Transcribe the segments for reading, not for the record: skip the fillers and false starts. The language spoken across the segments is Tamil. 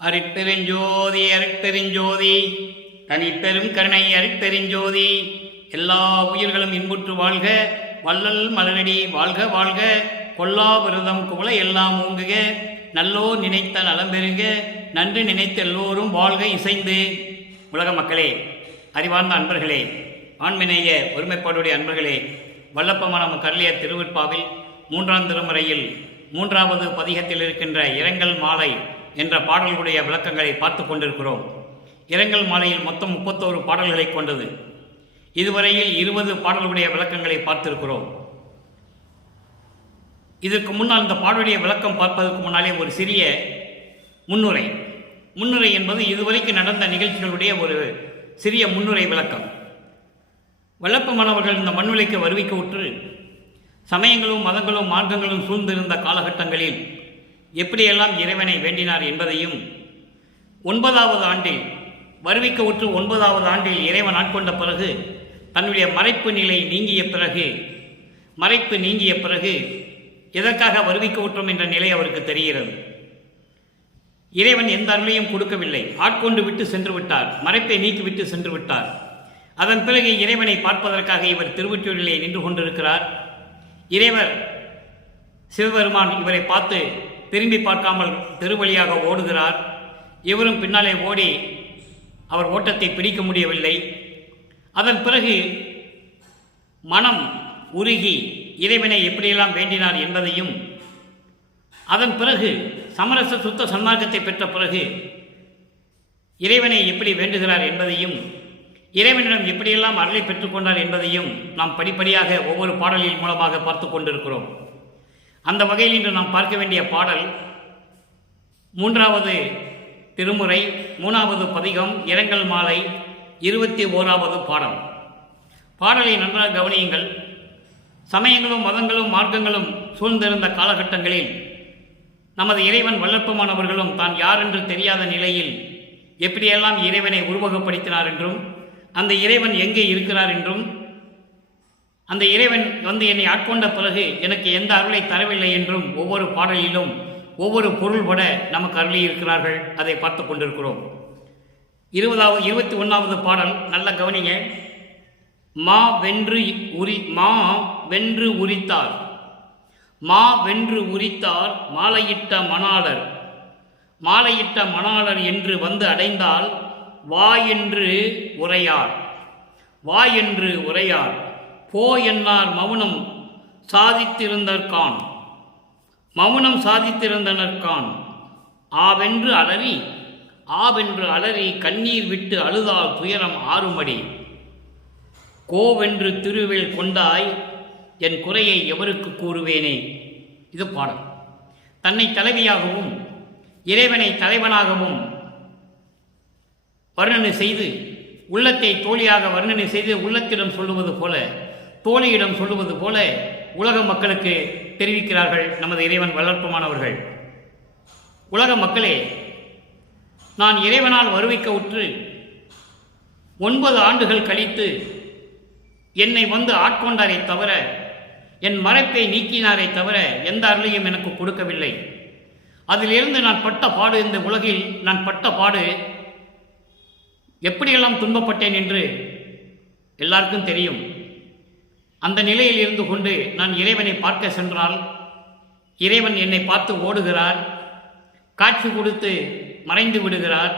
அருட்பெருஞ்சோதி அருட்பெருஞ்சோதி தனிப்பெரும் கருணை அருட்பெருஞ்சோதி. எல்லா உயிர்களும் இன்புற்று வாழ்க, வள்ளல் மலரடி வாழ்க வாழ்க, கொல்லா விரதம் குவளை எல்லாம் ஓங்குக, நல்லோர் நினைத்த நலம் பெறுக, நன்று நினைத்த எல்லோரும் வாழ்க இசைந்து. உலக மக்களே, அறிவார்ந்த அன்பர்களே, ஆண்மினேய ஒருமைப்பாடுடைய அன்பர்களே, வல்லப்பமான கருளிய திருவிற்பாவில் 3ஆம் திருமுறையில் 3வது பதிகத்தில் இருக்கின்ற இரங்கல் மாலை என்ற பாடல்களுடைய விளக்கங்களை பார்த்து கொண்டிருக்கிறோம். இரங்கல் மாலையில் மொத்தம் 31 பாடல்களை கொண்டது. இதுவரையில் 20 பாடல்களுடைய விளக்கங்களை பார்த்திருக்கிறோம். இதற்கு முன்னால் இந்த பாடலுடைய விளக்கம் பார்ப்பதற்கு முன்னாலே ஒரு சிறிய முன்னுரை என்பது இதுவரைக்கும் நடந்த நிகழ்ச்சிகளுடைய ஒரு சிறிய முன்னுரை விளக்கம். வல்லப்பமானவர்கள் இந்த மண்ணுலைக்கு வருவிக்க உற்று சமயங்களும் மதங்களும் மார்க்கங்களும் சூழ்ந்திருந்த காலகட்டங்களில் எப்படியெல்லாம் இறைவனை வேண்டினார் என்பதையும், 9வது ஆண்டில் வருவிக்க உற்று 9வது ஆண்டில் இறைவன் ஆட்கொண்ட பிறகு தன்னுடைய மறைப்பு நீங்கிய பிறகு எதற்காக வருவிக்க உற்றோம் என்ற நிலை அவருக்கு தெரிகிறது. இறைவன் எந்த அருளையும் கொடுக்கவில்லை, ஆட்கொண்டு விட்டு சென்று விட்டார், மறைப்பை நீக்கிவிட்டு சென்று விட்டார். அதன் பிறகு இறைவனை பார்ப்பதற்காக இவர் திருவொற்றியூரிலே நின்று கொண்டிருக்கிறார். இறைவர் சிவபெருமான் இவரை பார்த்து திரும்பி பார்க்காமல் தெருவழியாக ஓடுகிறார். இவரும் பின்னாலே ஓடி அவர் ஓட்டத்தை பிடிக்க முடியவில்லை. அதன் பிறகு மனம் உருகி இறைவனை எப்படியெல்லாம் வேண்டினார் என்பதையும், அதன் பிறகு சமரச சுத்த சன்மார்க்கத்தை பெற்ற பிறகு இறைவனை எப்படி வேண்டுகிறார் என்பதையும், இறைவனிடம் எப்படியெல்லாம் அருளை பெற்றுக்கொண்டார் என்பதையும் நாம் படிப்படியாக ஒவ்வொரு பாடலின் மூலமாக பார்த்து கொண்டிருக்கிறோம். அந்த வகையில் இன்று நாம் பார்க்க வேண்டிய பாடல் 3வது திருமுறை 3வது பதிகம் இரங்கல் மாலை 21வது பாடல். பாடலை நன்றாக கவனியுங்கள். சமயங்களும் மதங்களும் மார்க்கங்களும் சூழ்ந்திருந்த காலகட்டங்களில் நமது இறைவன் வல்லப்பமானவர்களும் தான் யார் என்று தெரியாத நிலையில் எப்படியெல்லாம் இறைவனை உருவகப்படுத்தினார் என்றும், அந்த இறைவன் எங்கே இருக்கிறார் என்றும், அந்த இறைவன் வந்து என்னை ஆட்கொண்ட பிறகு எனக்கு எந்த அருளை தரவில்லை என்றும் ஒவ்வொரு பாடலிலும் ஒவ்வொரு பொருள்பட நமக்கு அருளி இருக்கிறார்கள். அதை பார்த்து கொண்டிருக்கிறோம். 21வது பாடல் நல்ல கவனிங்க. மா வென்று உரித்தார் மாலையிட்ட மணாளர் என்று வந்து அடைந்தால் வா என்று உரையார் போ என்னார் மௌனம் சாதித்திருந்தனர்கான் ஆவென்று அலறி கண்ணீர் விட்டு அழுதால் துயரம் ஆறுமடி கோவென்று திருவில் கொண்டாய் என் குறையை எவருக்கு கூறுவேனே. இது பாடல். தன்னை தலைவியாகவும் இறைவனை தலைவனாகவும் வர்ணனை செய்து, உள்ளத்தை தோழியாக வர்ணனை செய்து உள்ளத்திடம் சொல்லுவது போல, தோழியிடம் சொல்லுவது போல உலக மக்களுக்கு தெரிவிக்கிறார்கள் நமது இறைவன் வல்லற்பமானவர்கள். உலக மக்களே, நான் இறைவனால் வருவிக்க உற்று 9 ஆண்டுகள் கழித்து என்னை வந்து ஆட்கொண்டாரே தவிர, என் மறைப்பை நீக்கினாரே தவிர எந்த அருளையும் எனக்கு கொடுக்கவில்லை. அதிலிருந்து நான் பட்ட பாடு, இந்த உலகில் நான் பட்ட பாடு, எப்படியெல்லாம் துன்பப்பட்டேன் என்று எல்லாருக்கும் தெரியும். அந்த நிலையில் இருந்து கொண்டு நான் இறைவனை பார்க்க சென்றால் இறைவன் என்னை பார்த்து ஓடுகிறார், காட்சி கொடுத்து மறைந்து விடுகிறார்.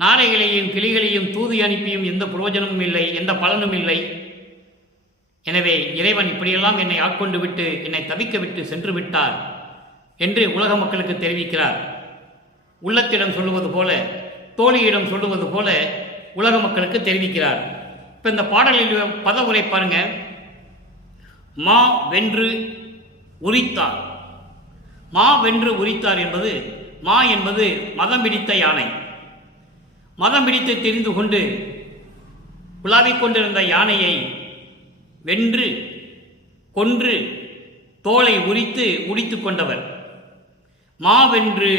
நாரைகளையும் கிளிகளையும் தூது அனுப்பியும் எந்த பிரயோஜனமும் இல்லை, எந்த பலனும் இல்லை. எனவே இறைவன் இப்படியெல்லாம் என்னை ஆட்கொண்டு விட்டு என்னை தவிக்க விட்டு சென்று விட்டார் என்று உலக மக்களுக்கு தெரிவிக்கிறார். உள்ளத்திடம் சொல்லுவது போல, தோழியிடம் சொல்லுவது போல உலக மக்களுக்கு தெரிவிக்கிறார். இப்போ இந்த பாடலில் பத உரை பாருங்க. மா வென்று உரித்தார் என்பது, மா என்பது மதம் பிடித்த யானை. மதம் பிடித்து தெரிந்து கொண்டு உலாவிக் கொண்டிருந்த யானையை வென்று கொன்று தோலை உரித்து முடித்து கொண்டவர். மாவென்று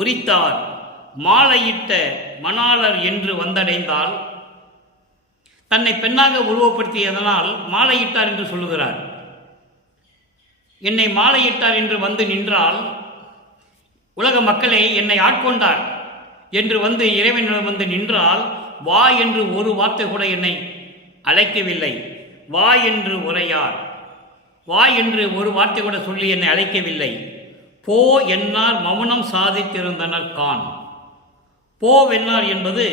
உரித்தார் மாலையிட்ட மணாளர் என்று வந்தடைந்தால், தன்னை பெண்ணாக உருவப்படுத்தியதனால் மாலையிட்டார் என்று சொல்லுகிறார். என்னை மாலையிட்டார் என்று வந்து நின்றால் உலக மக்களே, என்னை ஆட்கொண்டார் என்று வந்து இறைவனிடம் வந்து நின்றால், வா என்று ஒரு வார்த்தை கூட என்னை அழைக்கவில்லை. வா என்று உரையார், வா என்று ஒரு வார்த்தை கூட சொல்லி என்னை அழைக்கவில்லை. போ என்னார் மௌனம் சாதித்திருந்தனர் கான். போவென்னார் என்பது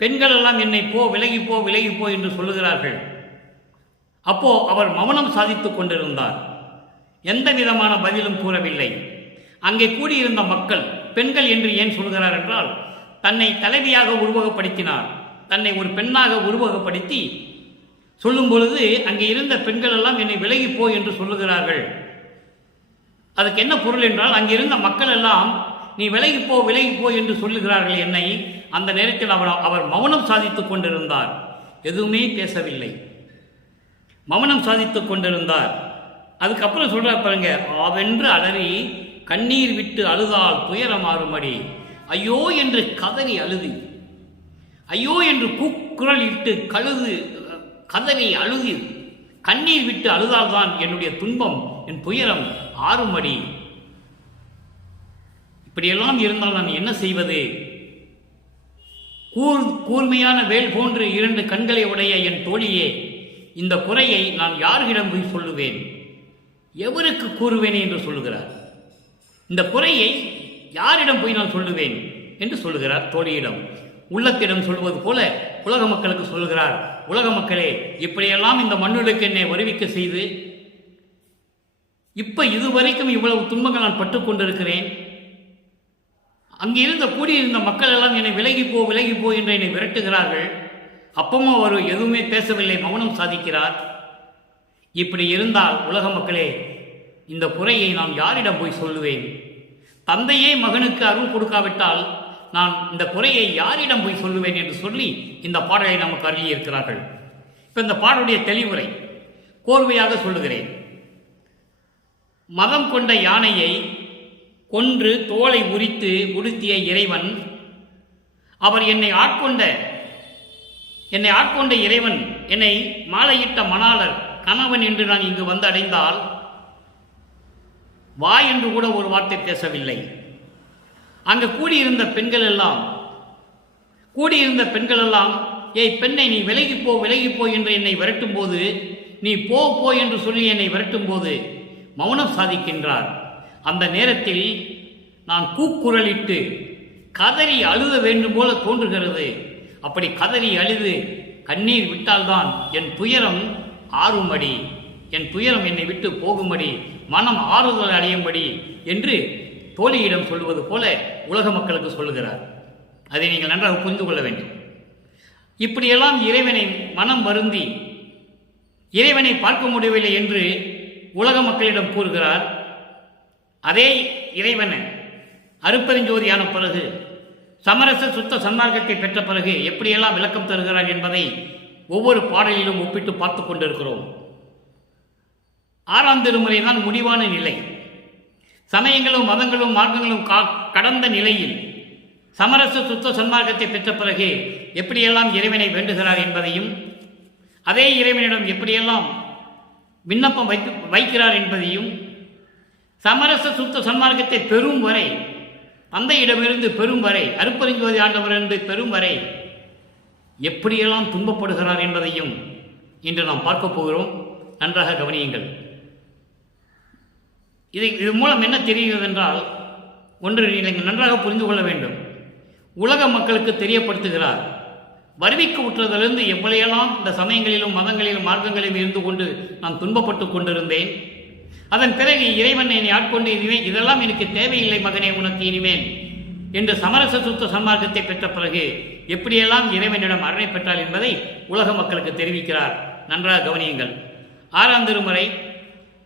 பெண்கள் எல்லாம் என்னை போ விலகிப்போ விலகிப்போ என்று சொல்லுகிறார்கள். அப்போ அவர் மௌனம் சாதித்துக் கொண்டிருந்தார். எந்த விதமான பதிலும் கூறவில்லை. அங்கே கூடியிருந்த மக்கள் பெண்கள் என்று ஏன் சொல்கிறார் என்றால், தன்னை தலைவியாக உருவகப்படுத்தினார். தன்னை ஒரு பெண்ணாக உருவகப்படுத்தி சொல்லும் பொழுது அங்கே இருந்த பெண்கள் எல்லாம் என்னை விலகிப்போ என்று சொல்லுகிறார்கள். அதுக்கு என்ன பொருள் என்றால், அங்கிருந்த மக்கள் எல்லாம் நீ விலகிப்போ விலகிப்போ என்று சொல்லுகிறார்கள் என்னை. அந்த நேரத்தில் அவர் மௌனம் சாதித்துக் கொண்டிருந்தார். எதுவுமே பேசவில்லை, மௌனம் சாதித்துக் கொண்டிருந்தார். அதுக்கப்புறம் சொல்றார் பாருங்க, ஆவென்று அலறி கண்ணீர் விட்டு அழுதால் துயரமாறும்படி. ஐயோ என்று கதறி அழுது, ஐயோ என்று கூக்குரல் இட்டு கதறி அழுது கண்ணீர் விட்டு அழுதால்தான் என்னுடைய துன்பம், என் துயரம் ஆறும்படி. இப்படியெல்லாம் இருந்தால் நான் என்ன செய்வது? கூர்மையான வேல் போன்று 2 கண்களை உடைய என் தோழியே, இந்த குறையை நான் யாரிடம் போய் சொல்லுவேன்? எவருக்கு கூறுவேனே என்று சொல்லுகிறார். இந்த குறையை யாரிடம் போய் நான் சொல்லுவேன் என்று சொல்லுகிறார் தோழியிடம். உள்ளத்திடம் சொல்வது போல உலக மக்களுக்கு சொல்லுகிறார். உலக மக்களே, இப்படியெல்லாம் இந்த மண்ணுக்கு என்னை வருவிக்க செய்து இதுவரைக்கும் இவ்வளவு துன்பங்கள் நான் பட்டுக் கொண்டிருக்கிறேன். அங்கிருந்த கூடியிருந்த மக்கள் எல்லாம் என்னை விலகிப்போ விலகிப்போ என்று என்னை விரட்டுகிறார்கள். அப்பமும் அவர் எதுவுமே பேசவில்லை, மௌனம் சாதிக்கிறார். இப்படி இருந்தால் உலக மக்களே, இந்த குறையை நான் யாரிடம் போய் சொல்லுவேன்? தந்தையே மகனுக்கு அருள் கொடுக்காவிட்டால் நான் இந்த குறையை யாரிடம் போய் சொல்லுவேன் என்று சொல்லி இந்த பாடலை நமக்கு அருளியிருக்கிறார்கள். இப்போ இந்த பாடலுடைய தெளிவுரை கோர்வையாக சொல்லுகிறேன். மதம் கொண்ட யானையை கொன்று தோலை உரித்து உடுத்திய இறைவன், அவர் என்னை ஆட்கொண்ட இறைவன், என்னை மாலையிட்ட மணாளர் கணவன் என்று நான் இங்கு வந்து அடைந்தால், வா என்று கூட ஒரு வார்த்தை பேசவில்லை. அங்கு கூடியிருந்த பெண்கள் எல்லாம் ஏய் பெண்ணை, நீ விலகிப்போ விலகிப்போ என்று என்னை விரட்டும் போது, நீ போ போ என்று சொல்லி என்னை விரட்டும் போது மௌனம் சாதிக்கின்றார். அந்த நேரத்தில் நான் கூக்குரலிட்டு கதறி அழுத வேண்டும் போல தோன்றுகிறது. அப்படி கதறி அழுது கண்ணீர் விட்டால்தான் என் துயரம் ஆறும்படி, என் துயரம் என்னை விட்டு போகும்படி, மனம் ஆறுதல் அடையும்படி என்று தோழியிடம் சொல்லுவது போல உலக மக்களுக்கு சொல்லுகிறார். அதை நீங்கள் நன்றாக புரிந்து கொள்ள வேண்டும். இப்படியெல்லாம் இறைவனை மனம் வருந்தி இறைவனை பார்க்க முடியவில்லை என்று உலக மக்களிடம் கூறுகிறார். அதே இறைவன் அருப்பெருஞ்சோதியான பிறகு, சமரச சுத்த சன்மார்க்கத்தை பெற்ற பிறகு எப்படியெல்லாம் விளக்கம் தருகிறார் என்பதை ஒவ்வொரு பாடலிலும் ஒப்பிட்டு பார்த்து கொண்டிருக்கிறோம். 6ஆம் திருமுறை தான் முடிவான நிலை. சமயங்களும் மதங்களும் மார்க்கங்களும் கடந்த நிலையில் சமரச சுத்த சன்மார்க்கத்தை பெற்ற பிறகு எப்படியெல்லாம் இறைவனை வேண்டுகிறார் என்பதையும், அதே இறைவனிடம் எப்படியெல்லாம் விண்ணப்பம் வைக்கிறார் என்பதையும், சமரச சுத்த சன்மார்க்கத்தை பெறும் வரை, தந்தையிடமிருந்து பெறும் வரை, அருப்பெருஞ்சோதி ஆண்டவரிலிருந்து பெறும் வரை எப்படியெல்லாம் துன்பப்படுகிறார் என்பதையும் இன்று நாம் பார்க்க போகிறோம். நன்றாக கவனியுங்கள். இது மூலம் என்ன தெரிகிறது என்றால், ஒன்று நீங்கள் நன்றாக புரிந்து கொள்ள வேண்டும். உலக மக்களுக்கு தெரியப்படுத்துகிறார், வருவிக்க உற்றதிலிருந்து எவ்வளையெல்லாம் இந்த சமயங்களிலும் மதங்களிலும் மார்க்கங்களிலும் இருந்து கொண்டு நான் துன்பப்பட்டு கொண்டிருந்தேன். அதன் பிறகு இறைவன் என்னை ஆட்கொண்டு இதெல்லாம் எனக்கு தேவையில்லை மகனே உனக்கு இனிமேல் என்று சமரச சுத்த சன்மார்க்கத்தை பெற்ற பிறகு எப்படியெல்லாம் இறைவனிடம் அரணை பெற்றார் என்பதை உலக மக்களுக்கு தெரிவிக்கிறார். நன்றாக கவனியுங்கள். 6ஆம் திருமுறை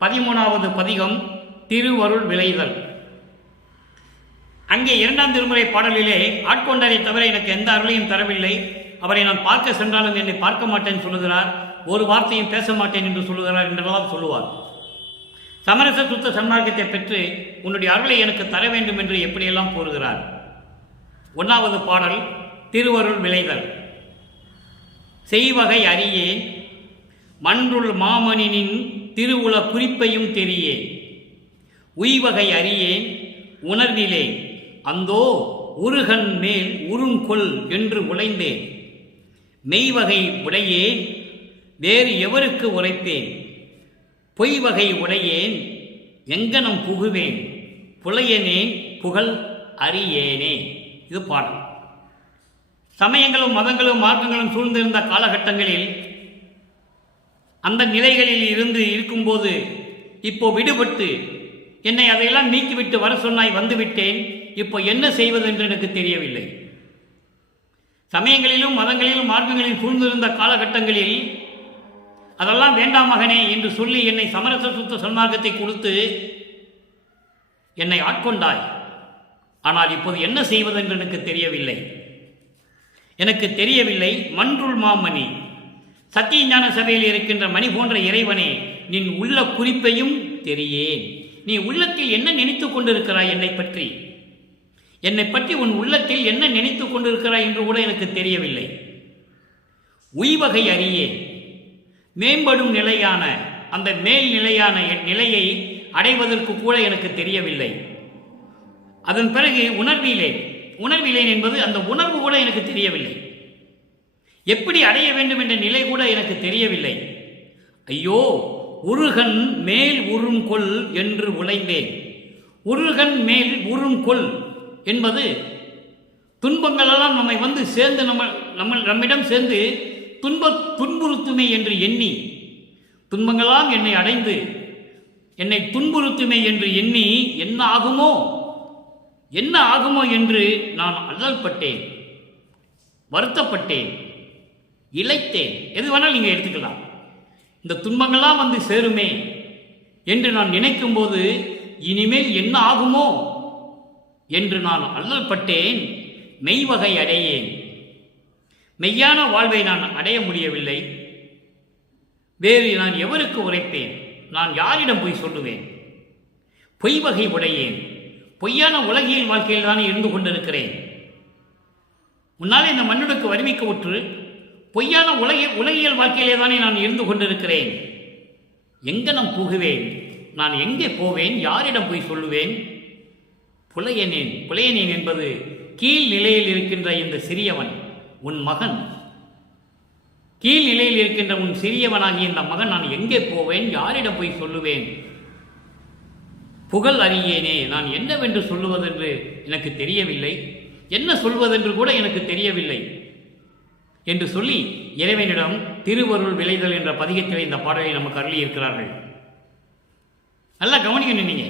13வது பதிகம் திருவருள் விளைதல். அங்கே 2ஆம் திருமுறை பாடலிலே ஆட்கொண்டரை தவிர எனக்கு எந்த அருளையும் தரவில்லை, அவரை நான் பார்க்க சென்றாலும் என்னை பார்க்க மாட்டேன் சொல்லுகிறார், ஒரு வார்த்தையும் பேச மாட்டேன் என்று சொல்லுகிறார் என்றெல்லாம் சொல்லுவார். சமரச சுத்த சன்மார்க்கத்தை பெற்று உன்னுடைய அருளை எனக்கு தர வேண்டும் என்று எப்படியெல்லாம் கூறுகிறார். 1வது பாடல் திருவருள் விளைதல். செய்வகை அறியேன் மன்றுள் மாமனின் திருவுல குறிப்பையும் தெரியேன், உய்வகை அறியேன் உணர்விலே அந்தோ உருகன் மேல் உருங்கொள் என்று உழைந்தேன். மெய்வகை உடையேன் வேறு எவருக்கு உரைப்பேன். பொய்வகை உடையேன் எங்கனம் புகுவேன். புலையனேன் புகழ் அறியேனே. இது பாடல். சமயங்களும் மதங்களும் மார்க்கங்களும் சூழ்ந்திருந்த காலகட்டங்களில் அந்த நிலைகளில் இருந்து இருக்கும்போது இப்போ விடுபட்டு என்னை அதையெல்லாம் நீக்கிவிட்டு வர சொன்னாய், வந்துவிட்டேன். இப்போ என்ன செய்வது என்று எனக்கு தெரியவில்லை. சமயங்களிலும் மதங்களிலும் மார்க்கங்களில் சூழ்ந்திருந்த காலகட்டங்களில் அதெல்லாம் வேண்டாம் மகனே என்று சொல்லி என்னை சமரச சுத்த சன்மார்க்கத்தை கொடுத்து என்னை ஆட்கொண்டாய். ஆனால் இப்போது என்ன செய்வது என்று எனக்கு தெரியவில்லை. மன்றுள் மாமணி, சத்திய ஞான சபையில் இருக்கின்ற மணி போன்ற இறைவனே, நின் உள்ள குறிப்பையும் தெரியேன். நீ உள்ளத்தில் என்ன நினைத்துக் கொண்டிருக்கிறாய் என்னை பற்றி உன் உள்ளத்தில் என்ன நினைத்துக் கொண்டிருக்கிறாய் என்று கூட எனக்கு தெரியவில்லை. உய்வகை அறியேன். மேம்படும் நிலையான அந்த மேல் நிலையான நிலையை அடைவதற்கு கூட எனக்கு தெரியவில்லை. அதன் பிறகு உணர்விலேன் என்பது அந்த உணர்வு கூட எனக்கு தெரியவில்லை. எப்படி அடைய வேண்டும் என்ற நிலை கூட எனக்கு தெரியவில்லை. ஐயோ, உருகன் மேல் உருங்கொள் என்று உழைந்தேன். உருகன் மேல் உருங்கொள் என்பது துன்பங்களெல்லாம் நம்மை வந்து சேர்ந்து நம்மிடம் சேர்ந்து துன்புறுத்துமே என்று எண்ணி, துன்பங்களாம் என்னை அடைந்து என்னை துன்புறுத்துமே என்று எண்ணி என்ன ஆகுமோ என்று நான் அல்லல்பட்டேன், வருத்தப்பட்டேன், இளைத்தேன். எது வேணாலும் நீங்கள் எடுத்துக்கலாம். இந்த துன்பங்கள்லாம் வந்து சேருமே என்று நான் நினைக்கும் போது இனிமேல் என்ன ஆகுமோ என்று நான் அல்லல்பட்டேன். மெய்வகை அடையேன். மெய்யான வாழ்வை நான் அடைய முடியவில்லை. வேறு நான் எவருக்கு உரைப்பேன்? நான் யாரிடம் போய் சொல்லுவேன்? பொய்வகை உடையேன். பொய்யான உலகியல் வாழ்க்கையில் தானே இருந்து கொண்டிருக்கிறேன். முன்னாலே இந்த மண்ணுக்கு வறுமைக்கு உற்று பொய்யான உலகியல் வாழ்க்கையிலே தானே நான் இருந்து கொண்டிருக்கிறேன். எங்க நான் புகுவேன்? நான் எங்கே போவேன்? யாரிடம் போய் சொல்லுவேன்? புலையனேன் என்பது கீழ் நிலையில் இருக்கின்ற இந்த சிறியவன், உன் மகன். கீழ் நிலையில் இருக்கின்ற உன் சிறியவனாகிய இந்த மகன் நான் எங்கே போவேன்? யாரிடம் போய் சொல்லுவேன்? புகழ் அறியேனே. நான் என்னவென்று சொல்லுவதென்று எனக்கு தெரியவில்லை. என்ன சொல்வதென்று கூட எனக்கு தெரியவில்லை என்று சொல்லி இறைவனிடம் திருவருள் விளைதல் என்ற பதிகத்தில் இந்த பாடலை நமக்கு அருளி இருக்கிறார்கள். நல்லா கவனிக்கணும் நீங்க.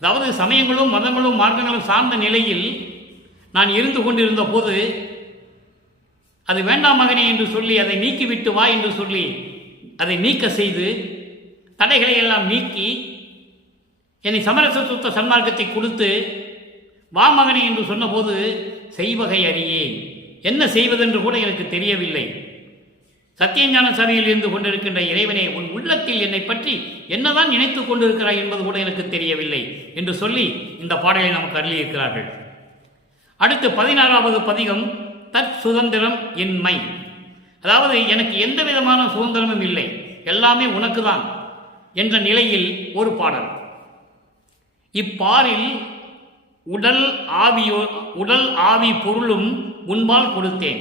அதாவது சமயங்களும் மதங்களும் மார்க்கங்களும் சார்ந்த நிலையில் நான் இருந்து கொண்டிருந்த போது அது வேண்டாம் மகனே என்று சொல்லி அதை நீக்கிவிட்டு வா என்று சொல்லி அதை நீக்க செய்து தடைகளை எல்லாம் நீக்கி என்னை சமரச சுத்த சன்மார்க்கத்தை கொடுத்து வா மகனே என்று சொன்னபோது செய்வகை அறியேன். என்ன செய்வதென்று கூட எனக்கு தெரியவில்லை. சத்தியஞான சபையில் இருந்து கொண்டிருக்கின்ற இறைவனே, உன் உள்ளத்தில் என்னை பற்றி என்னதான் நினைத்துக் கொண்டிருக்கிறாய் என்பது கூட எனக்கு தெரியவில்லை என்று சொல்லி இந்த பாடலை நமக்கு அருளியிருக்கிறார்கள். அடுத்து 16வது பதிகம், தற் சுதந்திரம் இன்மை. அதாவது எனக்கு எந்த விதமான சுதந்திரமும் இல்லை, எல்லாமே உனக்கு தான் என்ற நிலையில் ஒரு பாடல். இப்பாரில் உடல் ஆவி பொருளும் உன்பால் கொடுத்தேன்.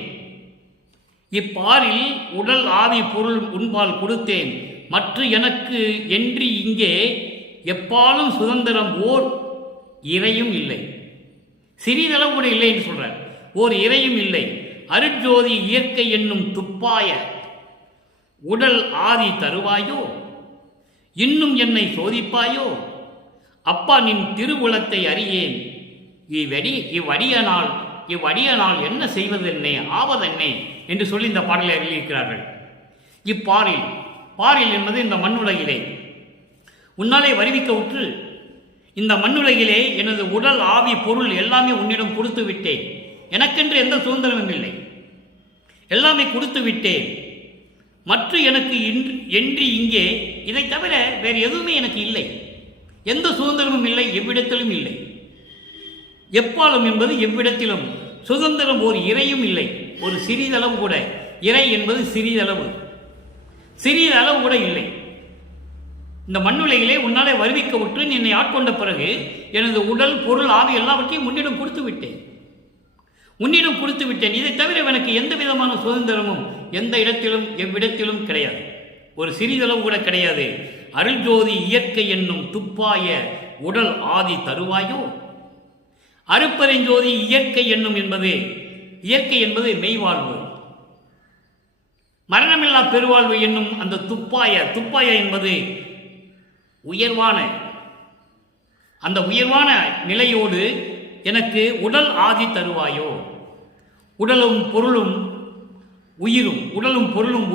இப்பாரில் உடல் ஆவி பொருள் உன்பால் கொடுத்தேன். மற்ற எனக்கு என்று இங்கே எப்பாலும் சுதந்திரம் ஓர் இறையும் இல்லை. சிறிதளவு கூட இல்லை என்று சொல்றார். ஓர் இறையும் இல்லை. அருட்ஜோதி இயற்கை என்னும் துப்பாய உடல் ஆதி தருவாயோ, இன்னும் என்னை சோதிப்பாயோ. அப்பா, நின் திருவுளத்தை அறியேன். இவ்வடியனால் என்ன செய்வதென்னே ஆவதென்னே என்று சொல்லி இந்த பாடலை அறிவிக்கிறார்கள். பாரில் என்பது இந்த மண்ணுலகிலே உன்னாலே வருவிக்க உற்று இந்த மண்ணுலகிலே எனது உடல் ஆவி பொருள் எல்லாமே உன்னிடம் கொடுத்து விட்டேன். எனக்கென்று எந்த சுதந்திரமும் இல்லை, எல்லாமே கொடுத்து விட்டேன். மற்ற எனக்கு என்று இங்கே இதை தவிர வேறு எதுவுமே எனக்கு இல்லை. எந்த சுதந்திரமும் இல்லை, எவ்விடத்திலும் இல்லை. எப்பாலும் என்பது எவ்விடத்திலும். சுதந்திரம் ஒரு இறையும் இல்லை, ஒரு சிறிதளவு கூட. இறை என்பது சிறிதளவு கூட இல்லை. இந்த மண்ணுலகிலே உன்னாலே வருவிக்க விட்டு என்னை ஆட்கொண்ட பிறகு எனது உடல் பொருள் ஆவி எல்லாவற்றையும் உன்னிடம் கொடுத்து விட்டேன். இதை தவிர எனக்கு எந்த விதமான சுதந்திரமும் எந்த இடத்திலும் எவ்விடத்திலும் கிடையாது. ஒரு சிறிதளவு கூட கிடையாது. அருள் ஜோதி இயற்கை என்னும் துப்பாய உடல் ஆதி தருவாயோ. அருட்பெருஞ்சோதி இயற்கை என்பது மெய்வாழ்வு, மரணமில்லா பெருவாழ்வு என்னும் அந்த துப்பாய என்பது உயர்வான அந்த உயர்வான நிலையோடு எனக்கு உடல் ஆதி தருவாயோ. உடலும் பொருளும்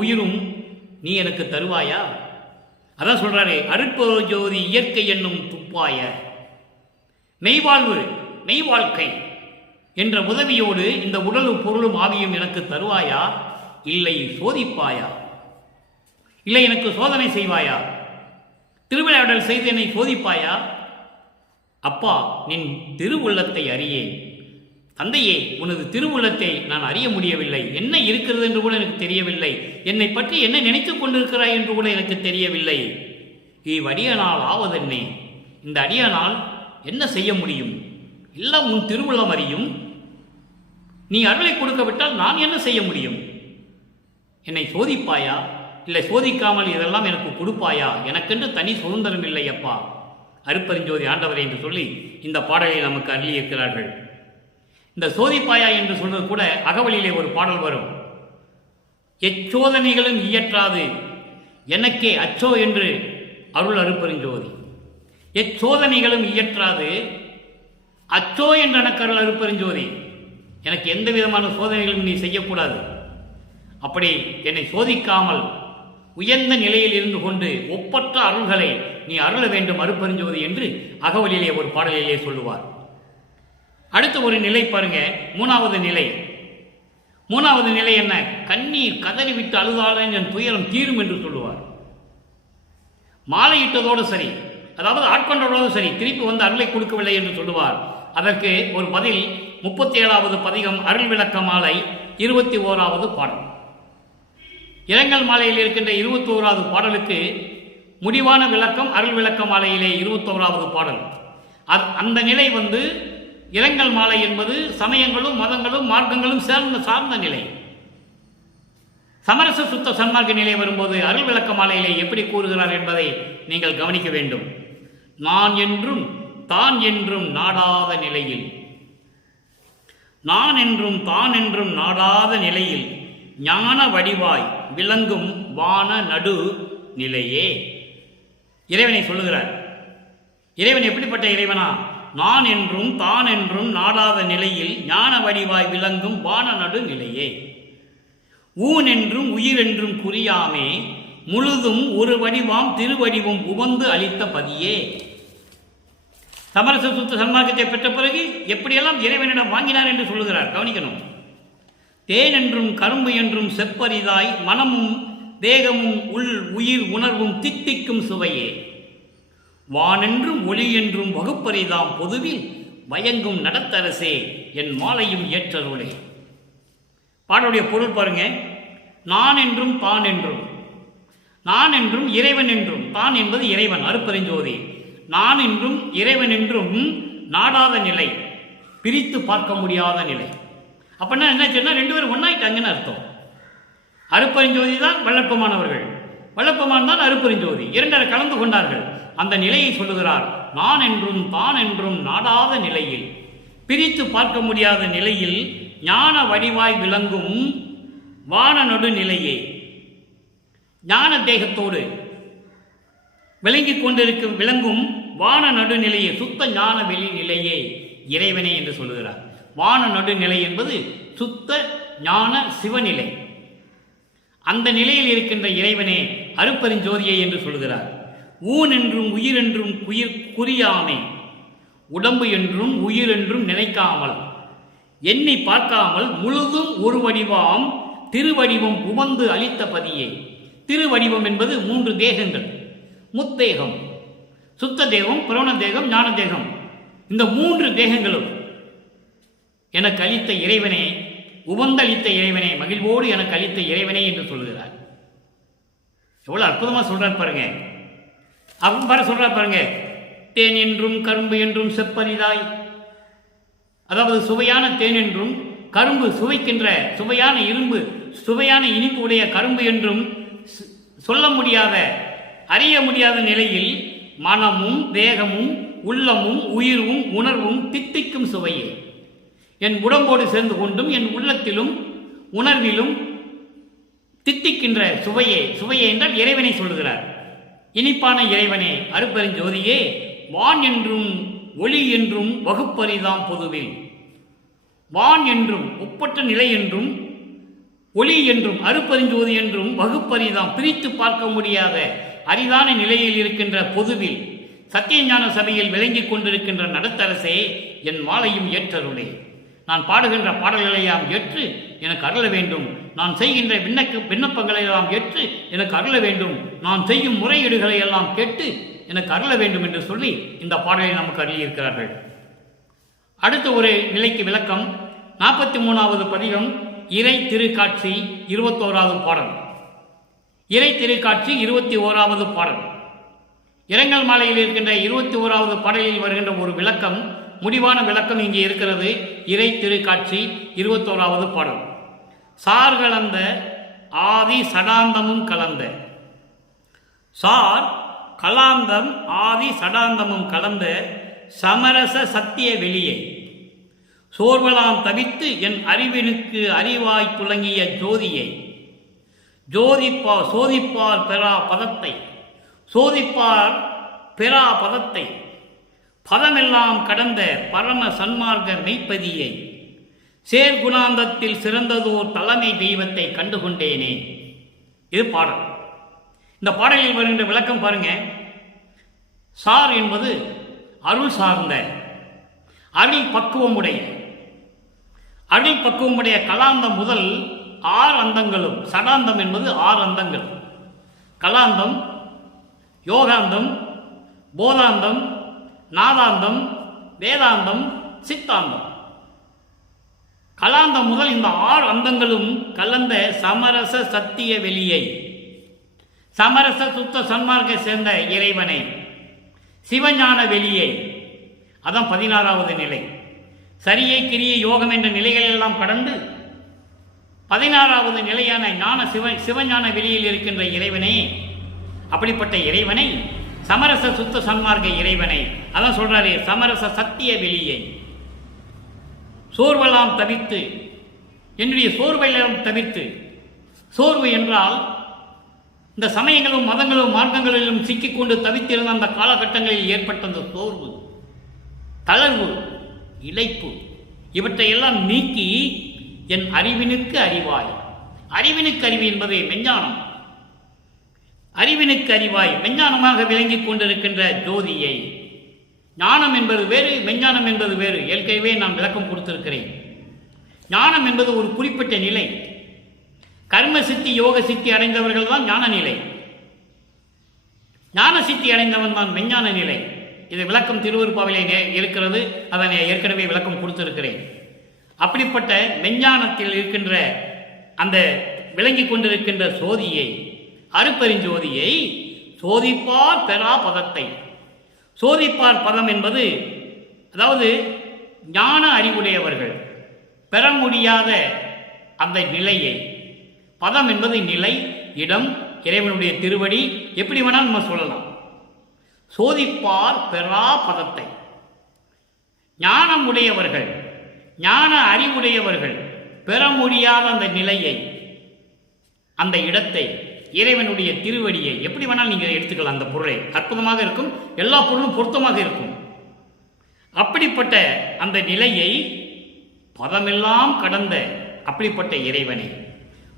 உயிரும் நீ எனக்கு தருவாயா? அதான் சொல்றாரு, அருட்பெருஞ்சோதி இயற்கை என்னும் துப்பாய மெய்வாழ்க்கை என்ற உதவியோடு இந்த உடலும் பொருளும் ஆவியும் எனக்கு தருவாயா? இல்லை சோதிப்பாயா? இல்லை எனக்கு சோதனை செய்வாயா? திருவிளையாடல் செய்து என்னை சோதிப்பாயா? அப்பா, நின் திருவுள்ளத்தை அறியேன். தந்தையே, உனது திருவுள்ளத்தை நான் அறிய முடியவில்லை. என்ன இருக்கிறது என்று கூட எனக்கு தெரியவில்லை. என்னை பற்றி என்ன நினைத்துக் கொண்டிருக்கிறாய் என்று கூட எனக்கு தெரியவில்லை. இவ்வடியனால் ஆவதென்னே? இந்த அடியானால் என்ன செய்ய முடியும்? எல்லாம் உன் திருவுள்ளம் அறியும். நீ அருளை கொடுக்க விட்டால் நான் என்ன செய்ய முடியும்? என்னை சோதிப்பாயா? இல்லை சோதிக்காமல் இதெல்லாம் எனக்கு கொடுப்பாயா? எனக்கென்று தனி சுதந்திரம் இல்லை அப்பா, அருட்பெருஞ்சோதி ஆண்டவரே என்று சொல்லி இந்த பாடலை நமக்கு அருளியிருக்கிறார்கள். இந்த சோதிப்பாயா என்று சொல்வது கூட அகவலிலே ஒரு பாடல் வரும். எச்சோதனைகளும் இயற்றாது எனக்கே அச்சோ என்று அருள் அருட்பெருஞ்சோதி. எச்சோதனைகளும் இயற்றாது அச்சோ என்று எனக்கு அருள் அருட்பெருஞ்சோதி. எனக்கு எந்த விதமான சோதனைகளும் நீ செய்யக்கூடாது. அப்படி என்னை சோதிக்காமல் உயர்ந்த நிலையில் இருந்து கொண்டு ஒப்பற்ற அருள்களை நீ அருள வேண்டும் அருட்பெருஞ்சோதி என்று அகவலிலே ஒரு பாடலிலே சொல்லுவார். அடுத்த ஒரு நிலை பாருங்க, மூணாவது நிலை என்ன? கண்ணீர் கதறிவிட்டு அழுதாலும் என் துயரம் தீரும் என்று சொல்லுவார். மாலையிட்டதோடு சரி, அதாவது ஆட்கொண்டதோடு சரி, திருப்பி வந்து அருளை கொடுக்கவில்லை என்று சொல்லுவார். அதற்கு ஒரு பதில் 37வது பதிகம் அருள் விளக்க மாலை 21வது பாடல். இரங்கல் மாலையில் இருக்கின்ற 21வது பாடலுக்கு முடிவான விளக்கம் அருள் விளக்க மாலையிலே 21வது பாடல். அந்த நிலை வந்து இரங்கல் மாலை என்பது சமயங்களும் மதங்களும் மார்க்கங்களும் சார்ந்த நிலை. சமரச சுத்த சன்மார்க்க நிலை வரும்போது அருள் விளக்க மாலையிலே எப்படி கூறுகிறார் என்பதை நீங்கள் கவனிக்க வேண்டும். நான் என்றும் தான் என்றும் நாடாத நிலையில், நான் என்றும் தான் என்றும் நாடாத நிலையில் ஞான வடிவாய் விளங்கும் வான நடு நிலையே. இறைவனை சொல்லுகிறார். இறைவன் எப்படிப்பட்ட இறைவனா? நான் என்றும் தான் என்றும் நாடாத நிலையில் ஞான வடிவாய் விளங்கும் வான நடு நிலையே. ஊன் என்றும் உயிர் என்றும் குறியாமே முழுதும் ஒரு வடிவாம் திருவடிவும் உவந்து அளித்த பதியே. சமரச சுத்த சன்மார்க்கத்தை பெற்ற பிறகு எப்படியெல்லாம் இறைவனிடம் வாங்கினார் என்று சொல்லுகிறார். கவனிக்கணும். தேன் என்றும் கரும்பு என்றும் செப்பரிதாய் மனமும் தேகமும் உயிர் உணர்வும் தித்திக்கும் சுவையே. வானென்றும் ஒளி என்றும் வகுப்பரிதாம் பொதுவில் பயங்கும் நடத்தரசே என் மாலையும் ஏற்றருளே. பாடலுடைய பொருள் பாருங்க. நான் என்றும் தான் என்றும், நான் என்றும் இறைவன் என்றும், தான் என்பது இறைவன் அருட்பெருஞ்சோதி. நான் என்றும் இறைவன் என்றும் நாடாத நிலை, பிரித்து பார்க்க முடியாத நிலை. அப்படின்னா என்ன சொன்னால் ரெண்டு பேரும் ஒன்றாயிட்டாங்கன்னு அர்த்தம். அருட்பெருஞ்சோதி தான் வள்ளற்பமானவர்கள், வள்ளப்பமான் தான் அருட்பெருஞ்சோதி, இரண்டரை கலந்து கொண்டார்கள். அந்த நிலையை சொல்லுகிறார். நான் என்றும் தான் என்றும் நாடாத நிலையில், பிரித்து பார்க்க முடியாத நிலையில் ஞான வடிவாய் விளங்கும் வான நடு நிலையே. ஞான தேகத்தோடு விளங்கிக் கொண்டிருக்கும் விளங்கும் வான நடுநிலையே, சுத்த ஞான வெளி நிலையே இறைவனே என்று சொல்லுகிறார். வான நடுநிலை என்பது சுத்த ஞான சிவநிலை. அந்த நிலையில் இருக்கின்ற இறைவனே அருட்பெருஞ்சோதியை என்று சொல்கிறார். ஊன் என்றும் உயிர் என்றும் குறியாமை, உடம்பு என்றும் உயிர் என்றும் நினைக்காமல் எண்ணி பார்க்காமல் முழுதும் ஒரு வடிவாம் திருவடிவம் உவந்து அளித்த பதியே. திருவடிவம் என்பது 3 தேகங்கள். முத்தேகம், சுத்த தேகம், புராண தேகம், ஞான தேகம். இந்த 3 தேகங்களும் எனக்கு அளித்த இறைவனே, உவந்தளித்த இறைவனே, மகிழ்வோடு எனக்கு அளித்த இறைவனே என்று சொல்கிறார். எவ்வளவு அற்புதமா சொல்றார் பாருங்க. சொல்றார் பாருங்க. தேன் என்றும் கரும்பு என்றும் செப்பரிதாய், அதாவது சுவையான தேன் என்றும் கரும்பு சுவைக்கின்ற சுவையான இரும்பு சுவையான இனிப்பு உடைய கரும்பு என்றும் சொல்ல முடியாத அறிய முடியாத நிலையில் மனமும் தேகமும் உள்ளமும் உயிரும் உணர்வும் தித்திக்கும் சுவையே என் உடம்போடு சேர்ந்து கொண்டும் என் உள்ளத்திலும் உணர்விலும் தித்திக்கின்ற சுவையே. சுவையே என்றால் இறைவனை சொல்லுகிறார். இனிப்பான இறைவனே, அருட்பெருஞ்சோதியே, வான் என்றும் ஒளி என்றும் வகுப்பரிதாம் பொதுவில். வான் என்றும் ஒப்பற்ற நிலை என்றும் ஒளி என்றும் அருட்பெருஞ்சோதி என்றும் வகுப்பரிதாம் பிரித்து பார்க்க முடியாத அரிதான நிலையில் இருக்கின்ற பொதுவில் சத்தியஞான சபையில் விளங்கிக் கொண்டிருக்கின்ற நடத்தரசே, என் மாலையும் ஏற்றருளே. நான் பாடுகின்ற பாடல்களையெல்லாம் ஏற்று எனக்கு அருள வேண்டும். நான் செய்கின்ற விண்ணப்பங்களை எல்லாம் ஏற்று எனக்கு அருள வேண்டும். நான் செய்யும் முறையீடுகளை எல்லாம் கேட்டு எனக்கு அருள வேண்டும் என்று சொல்லி இந்த பாடலை நமக்கு அருளியிருக்கிறார்கள். அடுத்த ஒரு நிலைக்கு விளக்கம் 43வது பதிகம், இறை திருக்காட்சி 21வது பாடல். இறை திருக்காட்சி 21வது பாடல். இரங்கல் மாலையில் இருக்கின்ற 21வது பாடலில் வருகின்ற ஒரு விளக்கம், முடிவான விளக்கம் இங்கே இருக்கிறது. இறை திருக்காட்சி 21வது பாடல். சார் கலந்த ஆதி சடாந்தமும் கலந்த, சார் கலாந்தம் ஆதி சடாந்தமும் கலந்த சமரச சத்திய வெளியே சோர்வலாம் தவித்து என் அறிவினுக்கு அறிவாய் புழங்கிய ஜோதியை சோதிப்பார் பெறா பதத்தை, சோதிப்பார் பெறா பதத்தை, பதமெல்லாம் கடந்த பரம சன்மார்க்க மெய்ப்பதியை சேர்குணாந்தத்தில் சிறந்ததோர் தலைமை தெய்வத்தை கண்டுகொண்டேனே. இது பாடல். இந்த பாடலில் வருகின்ற விளக்கம் பாருங்க. சார் என்பது அருள் சார்ந்த அருள் பக்குவமுடைய, அருள் பக்குவமுடைய கலாந்தம் முதல் 6 அந்தங்களும், சடாந்தம் என்பது 6 அந்தங்கள், கலாந்தம், யோகாந்தம், போதாந்தம், நாதாந்தம், வேதாந்தம், சித்தாந்தம். கலாந்தம் முதல் இந்த 6 அந்தங்களும் கலந்த சமரச சத்திய வெளியை, சமரச சுத்த சன்மார்க்கை சேர்ந்த இறைவனை, சிவஞான வெளியை, அதான் 16வது நிலை. சரியை கிரியை யோகம் என்ற நிலைகள் எல்லாம் கடந்து 16வது நிலையான ஞான சிவஞான வெளியில் இருக்கின்ற இறைவனை, அப்படிப்பட்ட இறைவனை, சமரச சுத்த சன்மார்க்க இறைவனை, அதான் சொல்றாரு சமரச சத்திய வெளியை சோர்வெல்லாம் தவித்து, என்னுடைய சோர்வெல்லாம் தவிர்த்து. சோர்வு என்றால் இந்த சமயங்களும் மதங்களும் மார்க்கங்களிலும் சிக்கிக்கொண்டு தவித்திருந்த அந்த காலகட்டங்களில் ஏற்பட்ட அந்த சோர்வு, தளர்வு, இளைப்பு, இவற்றையெல்லாம் நீக்கி என் அறிவினுக்கு அறிவாய். அறிவினுக்கு அறிவு என்பது மெஞ்ஞானம். அறிவினுக்கு அறிவாய் மெஞ்ஞானமாக விளங்கிக் கொண்டிருக்கின்ற ஜோதியை. ஞானம் என்பது வேறு, மெஞ்ஞானம் என்பது வேறு. ஏற்கனவே நான் விளக்கம் கொடுத்திருக்கிறேன். ஞானம் என்பது ஒரு குறிப்பிட்ட நிலை. கர்ம சித்தி யோக சித்தி அடைந்தவர்கள் தான் ஞான நிலை. ஞான சித்தி அடைந்தவன் தான் மெஞ்ஞான நிலை. இது விளக்கம் திருவருப்பாவிலே இருக்கிறது. அதை ஏற்கனவே விளக்கம் கொடுத்திருக்கிறேன். அப்படிப்பட்ட மெஞ்ஞானத்தில் இருக்கின்ற அந்த விளங்கி கொண்டிருக்கின்ற சோதியை, அருட்பெருஞ்சோதியை சோதிப்பார் பெறா பதத்தை. சோதிப்பார் பதம் என்பது அதாவது ஞான அறிவுடையவர்கள் பெற முடியாத அந்த நிலையை. பதம் என்பது நிலை, இடம், இறைவனுடைய திருவடி, எப்படி வேணாலும் நம்ம சொல்லலாம். சோதிப்பார் பெறா பதத்தை. ஞானம் உடையவர்கள், ஞான அறிவுடையவர்கள் பெற முடியாத அந்த நிலையை, அந்த இடத்தை, இறைவனுடைய திருவடியை, எப்படி வேணாலும் நீங்கள் எடுத்துக்கலாம். அந்த பொருளை அற்புதமாக இருக்கும், எல்லா பொருளும் பொருத்தமாக இருக்கும். அப்படிப்பட்ட அந்த நிலையை பதமெல்லாம் கடந்த அப்படிப்பட்ட இறைவனை,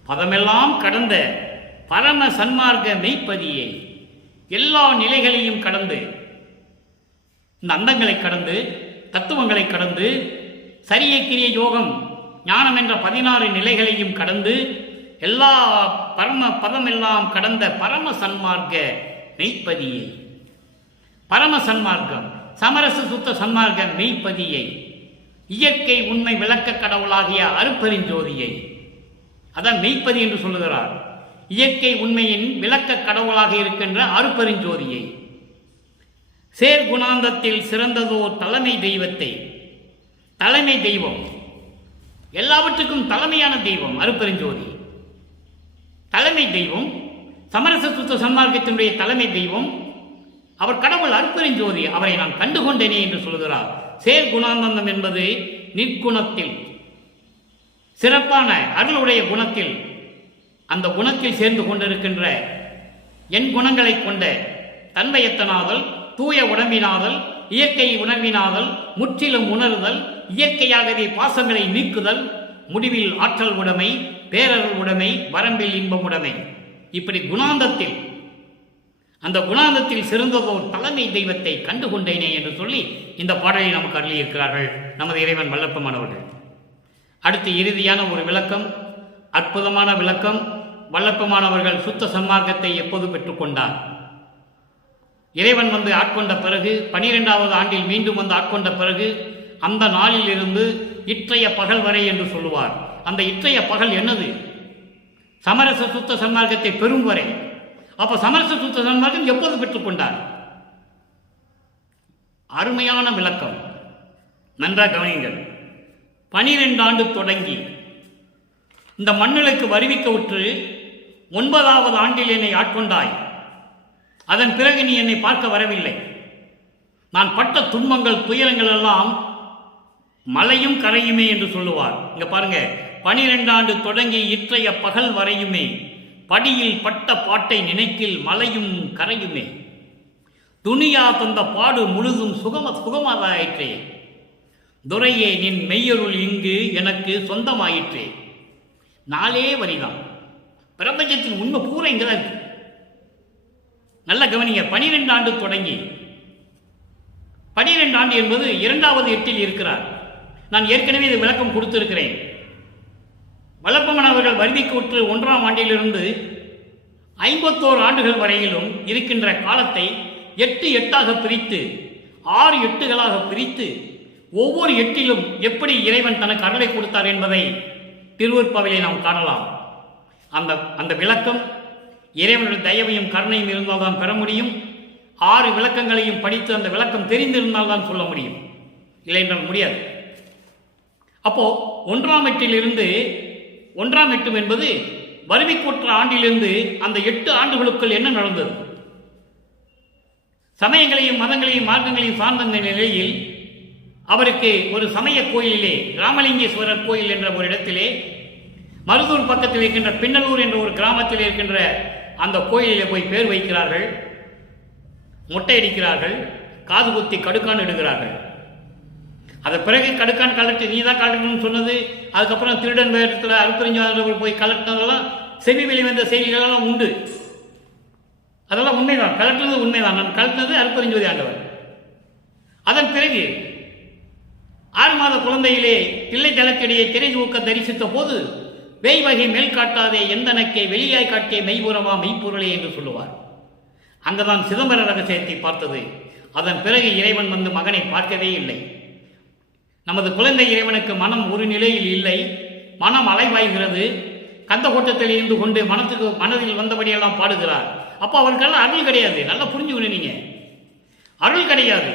பதமெல்லாம் கடந்த பரம சன்மார்க்க மெய்ப்பதியை, எல்லா நிலைகளையும் கடந்து, இந்த அந்தங்களை கடந்து, தத்துவங்களை கடந்து, சரியை கிரிய யோகம் ஞானம் என்ற 16 நிலைகளையும் கடந்து, எல்லா பரம பதமெல்லாம் கடந்த பரம சன்மார்க்க மெய்ப்பதியை, பரம சன்மார்க்கம், சமரச சுத்த சன்மார்க்க மெய்ப்பதியை, இயற்கை உண்மை விளக்க கடவுளாகிய அருட்பெருஞ்சோதியை, அதான் மெய்ப்பதி என்று சொல்லுகிறார். இயற்கை உண்மையின் விளக்க கடவுளாக இருக்கின்ற அருட்பெருஞ்சோதியை, சேர்குணாந்தத்தில் சிறந்ததோர் தலைமை தெய்வத்தை, தலைமை தெய்வம், எல்லாவற்றுக்கும் தலைமையான தெய்வம் அருட்பெருஞ்சோதி, தலைமை தெய்வம், சமரச சுத்த சன்மார்க்கத்தினுடைய தலைமை தெய்வம் அவர் கடவுள் அருட்பெருஞ்சோதி. அவரை நான் கண்டுகொண்டேனே என்று சொல்கிறார். சேர்குணானந்தம் என்பது நிற்குணத்தில், சிறப்பான அருளுடைய குணத்தில், அந்த குணத்தில் சேர்ந்து கொண்டிருக்கின்ற என் குணங்களை கொண்ட தன்மையத்தனாதல், தூய உடம்பினாதல், இயற்கை உணர்வினாதல், முற்றிலும் உணர்தல், இயற்கையாகவே பாசங்களை நீக்குதல், முடிவில் ஆற்றல் உடைமை, பேரருள் உடைமை, வரம்பில் இன்பம் உடைமை, இப்படி குணாந்தத்தில், அந்த குணாந்தத்தில் சிறந்ததோர் தலைமை தெய்வத்தை கண்டுகொண்டேனே என்று சொல்லி இந்த பாடலை நமக்கு அருளியிருக்கிறார்கள் நமது இறைவன் வல்லப்பமானவர்கள். அடுத்து இறுதியான ஒரு விளக்கம், அற்புதமான விளக்கம். வல்லப்பமானவர்கள் சுத்த சன்மார்க்கத்தை எப்போது பெற்றுக்கொண்டார்? இறைவன் வந்து ஆட்கொண்ட பிறகு, 12வது ஆண்டில் மீண்டும் வந்து ஆட்கொண்ட பிறகு, அந்த நாளில் இருந்து இற்றைய பகல் வரை என்று சொல்லுவார். அந்த இற்றைய பகல் என்னது? சமரச சுத்த சன்மார்க்கத்தை பெறும் வரை. அப்ப சமரச சுத்த சன்மார்க்கம் எப்போது பெற்றுக்கொண்டார்? அருமையான விளக்கம், நன்றாக கவனியுங்கள். 12 ஆண்டு தொடங்கி இந்த மண்ணுக்கு வருவிக்க உற்று 9வது ஆண்டில் என்னை ஆட்கொண்டாய். அதன் பிறகு நீ என்னை பார்க்க வரவில்லை. நான் பட்ட துன்பங்கள் துயரங்கள் எல்லாம் மலையும் கரையுமே என்று சொல்லுவார். இங்க பாருங்க, 12 ஆண்டு தொடங்கி இற்றைய பகல் வரையுமே படியில் பட்ட பாட்டை நினைக்கில் மலையும் கரையுமே. துணியா தந்த பாடு முழுதும் சுகமாதாயிற்றே. துரையே நின் மெய்யருள் இங்கு எனக்கு சொந்தமாயிற்றே. 4 வரிதான். பிரபஞ்சத்தின் உண்மை பூரா இங்கதான் இருக்கு. நல்ல கவனிங்க. 12 ஆண்டு தொடங்கி, 12 ஆண்டு என்பது 2வது எட்டில் இருக்கிறார். நான் ஏற்கனவே இது விளக்கம் கொடுத்திருக்கிறேன். வல்லப்பமன் அவர்கள் வருவிக்கு உற்று 1ஆம் ஆண்டிலிருந்து 51 ஆண்டுகள் வரையிலும் இருக்கின்ற காலத்தை 8 எட்டாக பிரித்து, 6 எட்டுகளாக பிரித்து, ஒவ்வொரு எட்டிலும் எப்படி இறைவன் தனக்கு அருளை கொடுத்தார் என்பதை திருவருட்பாவிலே நாம் காணலாம். அந்த விளக்கம் இறைவனுடைய தயவையும் கருணையும் இருந்தால்தான் பெற முடியும். 6 விளக்கங்களையும் படித்து அந்த விளக்கம் தெரிந்திருந்தால்தான் சொல்ல முடியும், இல்லை என்றால் முடியாது. அப்போ 1ஆம் எட்டிலிருந்து, 1ஆம் எட்டு என்பது வருவிக்குற்ற ஆண்டிலிருந்து அந்த 8 ஆண்டுகளுக்குள் என்ன நடந்தது? சமயங்களையும் மதங்களையும் மார்க்கங்களையும் சார்ந்த நிலையில் அவருக்கு ஒரு சமய கோயிலிலே, ராமலிங்கேஸ்வரர் கோயில் என்ற ஒரு இடத்திலே, மருதூர் பக்கத்தில் இருக்கின்ற பின்னலூர் என்ற ஒரு கிராமத்தில் இருக்கின்ற அந்த கோயிலிலே போய் பேர் வைக்கிறார்கள், மொட்டை அடிக்கிறார்கள், காது குத்தி கடுக்கான் இடுகிறார்கள். அது பிறகு கடுக்கான் கலெக்ட், நீ தான் கலெக்டர்னு சொன்னது, அதுக்கப்புறம் திருடன் வேடத்தில் அருட்பெருஞ்சோதியார் போய் கலெக்டர்லாம் செவி வெளிவந்த செய்திகளெல்லாம் உண்டு. அதெல்லாம் உண்மைதான், கலெக்டர் உண்மைதான். நான் கலெக்டது அருட்பெருஞ்சோதி ஆண்டவர். அதன் பிறகு 6 மாத குழந்தையிலே பிள்ளை தலக்கடியை திரை தூக்க தரிசித்த போது, வேய் வகை மேல் காட்டாதே எந்தனக்கே வெளியாய் காட்டிய மெய்புறமா மெய்ப்பொருளே என்று சொல்லுவார். அங்குதான் சிதம்பர ரகசியத்தை பார்த்தது. அதன் பிறகு இறைவன் வந்து மகனை பார்க்கவே இல்லை. நமது குழந்தை இறைவனுக்கு மனம் ஒரு நிலையில் இல்லை, மனம் அலைவாய்கிறது. கந்த கோட்டத்தில் இருந்து கொண்டு மனதில் வந்தபடியெல்லாம் பாடுகிறார். அப்போ அவருக்கெல்லாம் அருள் கிடையாது. நல்லா புரிஞ்சுக்கணும் நீங்க, அருள் கிடையாது.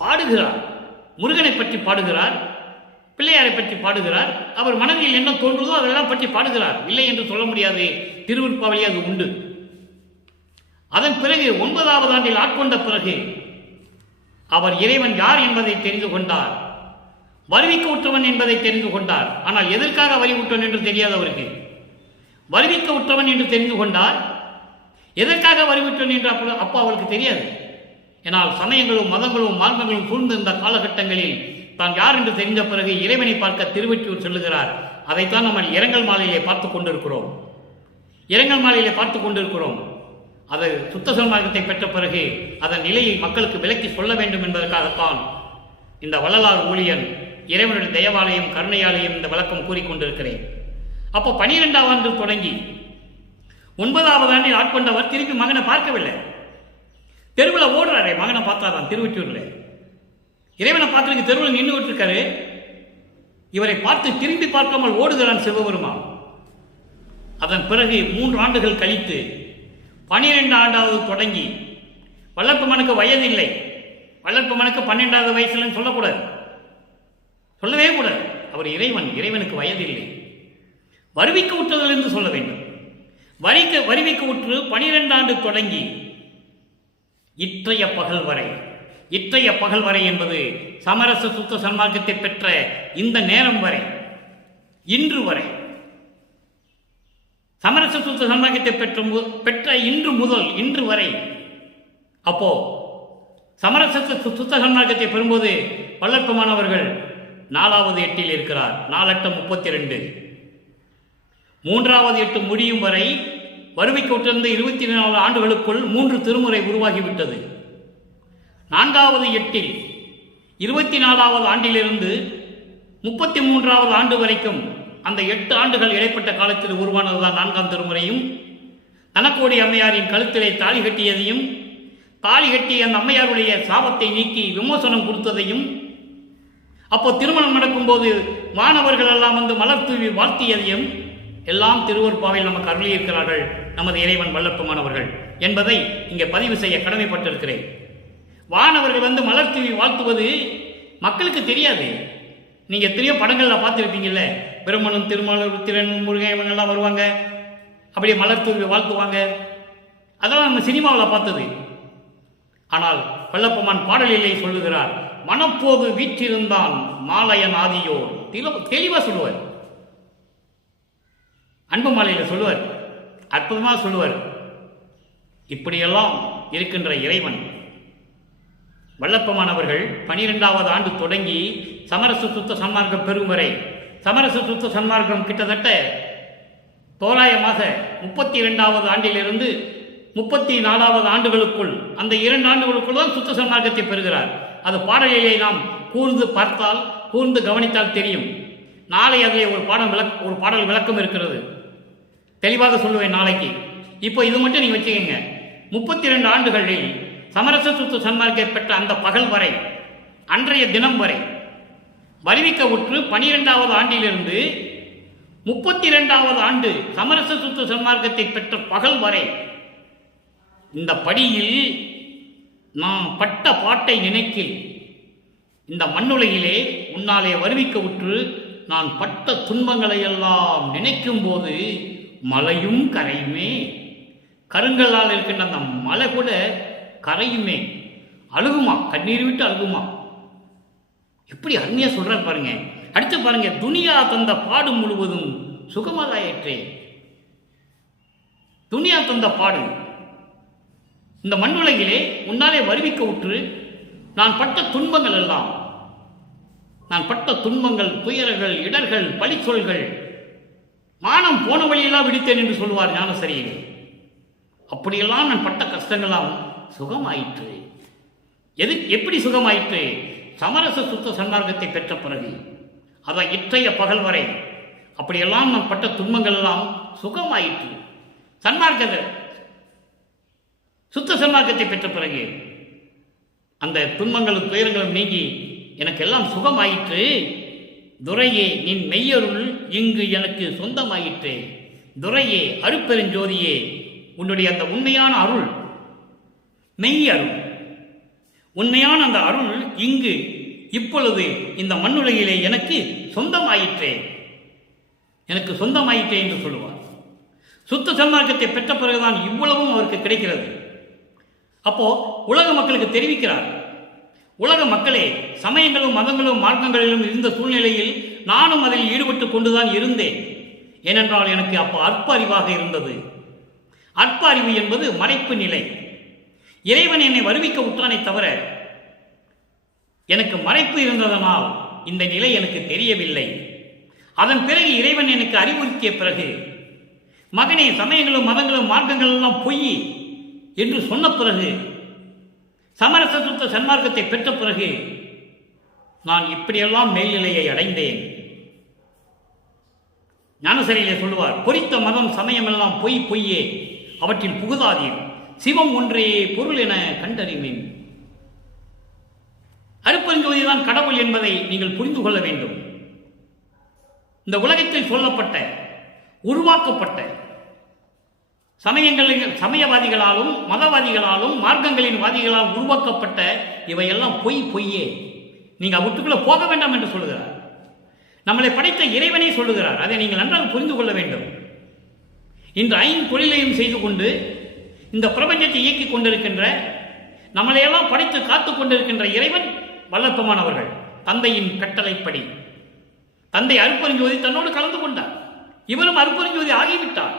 பாடுகிறார், முருகனை பற்றி பாடுகிறார், பிள்ளையாரை பற்றி பாடுகிறார். அவர் மனதில் என்ன தோன்றுதோ அதெல்லாம் பற்றி பாடுகிறார். இல்லை என்று சொல்ல முடியாது, திருவருட்பாவிலே அது உண்டு. அதன் பிறகு 9வது ஆண்டில் ஆட்கொண்ட பிறகு அவர் இறைவன் யார் என்பதை தெரிந்து கொண்டார், வருவிக்க உற்றவன் என்பதை தெரிந்து கொண்டார். ஆனால் எதற்காக வருவித்தவன் என்று தெரியாது அவருக்கு. வருவிக்க உற்றவன் என்று தெரிந்து கொண்டார், எதற்காக வருவித்தவன் என்று அப்போ அவருக்கு தெரியாது. ஏனால் சமயங்களும் மதங்களும் மார்க்கங்களும் சூழ்ந்த இந்த காலகட்டங்களில் தான் யார் என்று தெரிந்த பிறகு இறைவனை பார்க்க திருவெற்றியூர் செல்லுகிறார். அதைத்தான் நம்ம இரங்கல் மாலையிலே பார்த்து கொண்டிருக்கிறோம். இரங்கல் மாலையிலே பார்த்து கொண்டிருக்கிறோம். அது சுத்த சன்மார்க்கத்தை பெற்ற பிறகு அதன் நிலையை மக்களுக்கு விளக்கி சொல்ல வேண்டும் என்பதற்காகத்தான் இந்த வள்ளலார் ஊழியன் இறைவனுடைய தயவாலயம் கருணையாலயம் இந்த விளக்கம் கூறிக்கொண்டிருக்கிறேன். அப்போ 12ஆம் ஆண்டு தொடங்கி 9வது ஆண்டில் ஆட்கொண்டவர் திருப்பி மகனை பார்க்கவில்லை. தெருவில் ஓடுறாரு, மகனை பார்த்தாதான் திருவெற்றியூர்ல. இறைவனை பார்க்கறதுக்கு தெருவில் நின்று விட்டுருக்காரு. இவரை பார்த்து திரும்பி பார்க்காமல் ஓடுகிறான் சிவபெருமான். அதன் பிறகு 3 ஆண்டுகள் கழித்து 12 ஆண்டாவது தொடங்கி வளர்ப்பமனுக்கு வயது இல்லை. வளர்ப்பமனுக்கு 12வது வயசுலன்னு சொல்லக்கூடாது, சொல்லவே கூடாது. அவர் இறைவன், இறைவனுக்கு வயது இல்லை. வருவிக்க உற்றதில் என்று சொல்ல வேண்டும். வருவிக்க உற்று 12 ஆண்டு தொடங்கி இற்றைய பகல் வரை. இற்றைய பகல் வரை என்பது சமரச சுத்த சன்மார்க்கத்தை பெற்ற இந்த நேரம் வரை, இன்று வரை, சமரச சுத்த சன்மார்க்கத்தை பெற்ற இன்று முதல் இன்று வரை. அப்போ சமரச சுத்த சன்மார்க்கத்தை பெறும்போது வல்லற்பமானவர்கள் 4வது எட்டில் இருக்கிறார். 4 8 32. 3வது எட்டு முடியும் வரை வருவிக்க உற்றிருந்த 24 ஆண்டுகளுக்குள் 3 திருமுறை உருவாகிவிட்டது. 4வது எட்டில் 24வது ஆண்டிலிருந்து 33வது ஆண்டு வரைக்கும் அந்த 8 ஆண்டுகள் இடைப்பட்ட காலத்தில் உருவானதுதான் 4ஆம் திருமுறையும், தனக்கோடி அம்மையாரின் கழுத்திலே தாலி கட்டியதையும், தாலி கட்டி அந்த அம்மையாருடைய சாபத்தை நீக்கி விமோசனம் கொடுத்ததையும், அப்போ திருமணம் நடக்கும்போது மாணவர்கள் எல்லாம் வந்து மலர் தூவி வாழ்த்தியதையும் எல்லாம் திருவருட்பாவில் நமக்கு அருளியிருக்கிறார்கள் நமது இறைவன் வல்லற்பமானவர்கள் என்பதை இங்கே பதிவு செய்ய கடமைப்பட்டிருக்கிறேன். வானவர்கள் வந்து மலர் தூவி வாழ்த்துவது மக்களுக்கு தெரியாது. நீங்கள் எத்தனையோ படங்களில் பார்த்துருப்பீங்கல்ல, பிரம்மனும் திருமணம் திறன் முருகன் இவங்கெல்லாம் வருவாங்க, அப்படியே மலர் தூவி வாழ்த்துவாங்க. அதெல்லாம் நம்ம சினிமாவில் பார்த்தது. ஆனால் வல்லப்பமான் பாடலிலே சொல்லுகிறார், மனப்போது வீற்றிருந்தான் மாலையன் ஆதியோர். தெளிவாக சொல்லுவார், அன்பு மாலையில் சொல்லுவார், அற்புதமாக சொல்லுவார். இப்படியெல்லாம் இருக்கின்ற இறைவன் வல்லப்பமானவர்கள் 12வது ஆண்டு தொடங்கி சமரச சுத்த சன்மார்க்கம் பெறும் வரை, சமரச சுத்த சன்மார்க்கம் கிட்டத்தட்ட தோராயமாக 32வது ஆண்டிலிருந்து 34வது ஆண்டுகளுக்குள், அந்த 2 ஆண்டுகளுக்குள் தான் சுத்த சன்மார்க்கத்தை பெறுகிறார். அது பாடலிலே நாம் கூர்ந்து பார்த்தால், கூர்ந்து கவனித்தால் தெரியும். நாளை அதிலே ஒரு பாடல் விளக்கம் இருக்கிறது, தெளிவாக சொல்லுவேன் நாளைக்கு. இப்போ இது மட்டும் நீங்கள் வச்சுக்கோங்க. 32 ஆண்டுகளில் சமரச சுத்த சன்மார்க்கத்தை பெற்ற அந்த பகல் வரை, அன்றைய தினம் வரை, வருவிக்க உற்று 12வது ஆண்டிலிருந்து 32வது ஆண்டு சமரச சுத்த சன்மார்க்கத்தை பெற்ற பகல் வரை, இந்த படியில் நாம் பட்ட பாட்டை நினைக்கில், இந்த மண்ணுலகிலே உன்னாலே வருவிக்க உற்று நான் பட்ட துன்பங்களை எல்லாம் நினைக்கும் போது மலையும் கரையுமே. கருங்கல்லால் இருக்கின்ற அந்த மலை கூட கரையுமே, அழுகுமா, கண்ணீர் விட்டு அழுகுமா. எப்படி அருமையா சொல்றார் பாருங்க. அடுத்து பாருங்க, துனியா தந்த பாடு முழுவதும் சுகமதாயிற்றே. துனியா தந்த பாடு, இந்த மண்ணுலகிலே உன்னாலே வருவிக்க உற்று நான் பட்ட துன்பங்கள் எல்லாம், நான் பட்ட துன்பங்கள், துயரங்கள், இடர்கள், பழிச்சொல்கள், மானம் போன வழியெல்லாம் விடுத்தேன் என்று சொல்லுவார் ஞானசரியிலே. அப்படியெல்லாம் நான் பட்ட கஷ்டங்களாம் சுகமாயிற்று. எப்படி சுகமாயிற்று? சமரச சுத்த சன்மார்க்கத்தை பெற்ற பிறகு, அதான் இற்றைய பகல் வரை அப்படியெல்லாம் நான் பட்ட துன்பங்கள் எல்லாம் சுகமாயிற்று. சன்மார்க்க சுத்த சன்மார்க்கத்தை பெற்ற பிறகு அந்த துன்பங்களும் துயரங்களும் நீங்கி எனக்கு எல்லாம் சுகமாயிற்று. துரையே, நின் மெய்யருள் இங்கு எனக்கு சொந்தமாயிற்று. துரையே, அருட்பெருஞ்சோதியே, உன்னுடைய அந்த உண்மையான அருள், மெய் அருள், உண்மையான அந்த அருள் இங்கு இப்பொழுது இந்த மண்ணுலகிலே எனக்கு சொந்தமாயிற்றே, எனக்கு சொந்தமாயிற்றே என்று சொல்லுவார். சுத்த சன்மார்க்கத்தை பெற்ற பிறகுதான் இவ்வளவும் அவருக்கு கிடைக்கிறது. அப்போ உலக மக்களுக்கு தெரிவிக்கிறார், உலக மக்களே, சமயங்களும் மதங்களும் மார்க்கங்களிலும் இருந்த சூழ்நிலையில் நானும் அதில் ஈடுபட்டு கொண்டுதான் இருந்தேன். ஏனென்றால் எனக்கு அப்போ அற்ப அறிவாக இருந்தது. அற்ப அறிவு என்பது மறைப்பு நிலை. இறைவன் என்னை வருவிக்க உற்றானே தவிர எனக்கு மறைப்பு இருந்ததனால் இந்த நிலை எனக்கு தெரியவில்லை. அதன் பிறகு இறைவன் எனக்கு அறிவுறுத்திய பிறகு, மகனே, சமயங்களும் மதங்களும் மார்க்கங்கள் எல்லாம் பொய் என்று சொன்ன பிறகு, சமரச சுத்த சன்மார்க்கத்தை பெற்ற பிறகு நான் இப்படியெல்லாம் மேல்நிலையை அடைந்தேன். ஞானசரியிலே சொல்லுவார், பொறித்த மதம் சமயம் எல்லாம் பொய் பொய்யே, அவற்றில் புகுதாதீர், சிவம் ஒன்றே பொருள் என கண்டறிவேன். அருட்பெருஞ்சோதிதான் கடவுள் என்பதை நீங்கள் புரிந்து கொள்ள வேண்டும். இந்த உலகத்தில் சொல்லப்பட்ட, உருவாக்கப்பட்ட சமயவாதிகளாலும் மதவாதிகளாலும் மார்க்கங்களின் வாதிகளால் உருவாக்கப்பட்ட இவையெல்லாம் பொய்யே. நீங்கள் அவற்றுக்குள்ள போக வேண்டாம் என்று சொல்லுகிறார். நம்மளை படைத்த இறைவனை சொல்லுகிறார். அதை நீங்கள் நன்றாக புரிந்து கொள்ள வேண்டும். இன்று 5 தொழிலையும் செய்து கொண்டு இந்த பிரபஞ்சத்தை இயக்கிக் கொண்டிருக்கின்ற, நம்மளையெல்லாம் படைத்து காத்துக் கொண்டிருக்கின்ற இறைவன் வல்லப்பெருமான் அவர்கள் தந்தையின் கட்டளைப்படி தந்தை அருட்பெருஞ்சோதி தன்னோடு கலந்து கொண்டார். இவரும் அருட்பெருஞ்சோதி ஆகிவிட்டார்.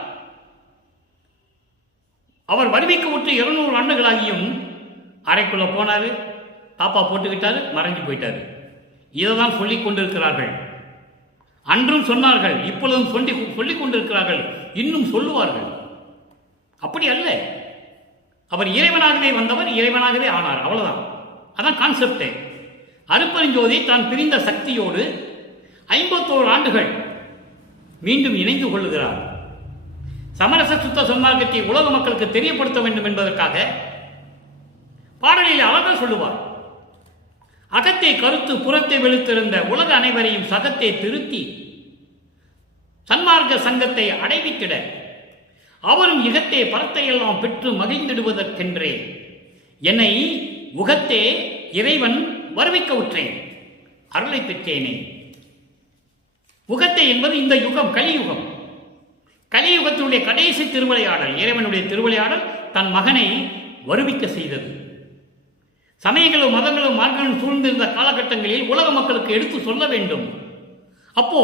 அவர் வருவிக்கு விட்டு 200 ஆண்டுகளாகியும் அறைக்குள்ள போனாரு, தாப்பா போட்டுக்கிட்டாரு, மறைஞ்சு போயிட்டாரு. இதைதான் சொல்லிக் கொண்டிருக்கிறார்கள். அன்றும் சொன்னார்கள், இப்பொழுதும் சொல்லிக் கொண்டிருக்கிறார்கள், இன்னும் சொல்லுவார்கள். அப்படி அல்ல. அவர் இறைவனாகவே வந்தவர், இறைவனாகவே ஆனார். அவ்வளவுதான். அதான் கான்செப்டே. அருட்பெருஞ்சோதி தான் பிரிந்த சக்தியோடு 51 ஆண்டுகள் மீண்டும் இணைந்து கொள்ளுகிறார். சமரச சுத்த சன்மார்க்கத்தை உலக மக்களுக்கு தெரியப்படுத்த வேண்டும் என்பதற்காக பாடலில் அழகாக சொல்லுவார். அகத்தை கருத்து புறத்தை வெளுத்திருந்த உலக அனைவரையும் சகத்தை திருத்தி சன்மார்க்க சங்கத்தை அடைவித்திட அவரும் இகத்தே பரத்தையெல்லாம் பெற்று மகிழ்ந்திடுவதற்கென்றே என்னை உகத்தே இறைவன் வருவிக்க உற்றேன், அருளை பெற்றேனே. உகத்தை என்பது இந்த யுகம், கலியுகம். கலியுகத்தினுடைய கடைசி திருவிளையாடல், இறைவனுடைய திருவிளையாடல் தன் மகனை வருவிக்க செய்தது. சமயங்களும் மதங்களும் மார்க்கங்களும் சூழ்ந்திருந்த காலகட்டங்களில் உலக மக்களுக்கு எடுத்து சொல்ல வேண்டும். அப்போ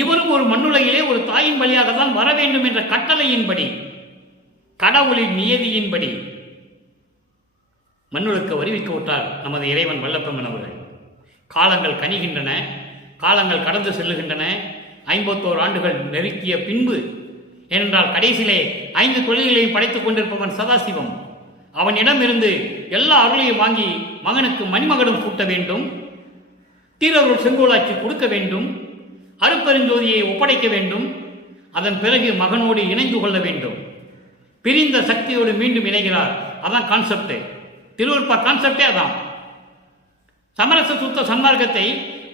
இவரும் ஒரு மண்ணுலகிலே ஒரு தாயின் வழியாக தான் வர வேண்டும் என்ற கட்டளையின்படி, கடவுளின் நியதியின்படி மண்ணுலக்கு வருவிக்க விட்டார் நமது இறைவன் வல்லப்பெருமான் அவர்கள். காலங்கள் கனிகின்றன, காலங்கள் கடந்து செல்லுகின்றன. 51 ஆண்டுகள் நெருக்கிய பின்பு, ஏனென்றால் கடைசியிலே 5 தொழில்களையும் படைத்துக் கொண்டிருப்பவன் சதாசிவம். அவனிடம் இருந்து எல்லா அருளையும் வாங்கி மகனுக்கு மணிமகடம் சூட்ட வேண்டும், தீரருள் செங்கோலாட்சி கொடுக்க வேண்டும், அருட்பெருஞ்சோதியை ஒப்படைக்க வேண்டும். அதன் பிறகு மகனோடு இணைந்து கொள்ள வேண்டும். பிரிந்த சக்தியோடு மீண்டும் இணைகிறார். அதான் கான்செப்ட். திருவருட்பா கான்செப்டே அதான். சமரச சுத்த சன்மார்க்கத்தை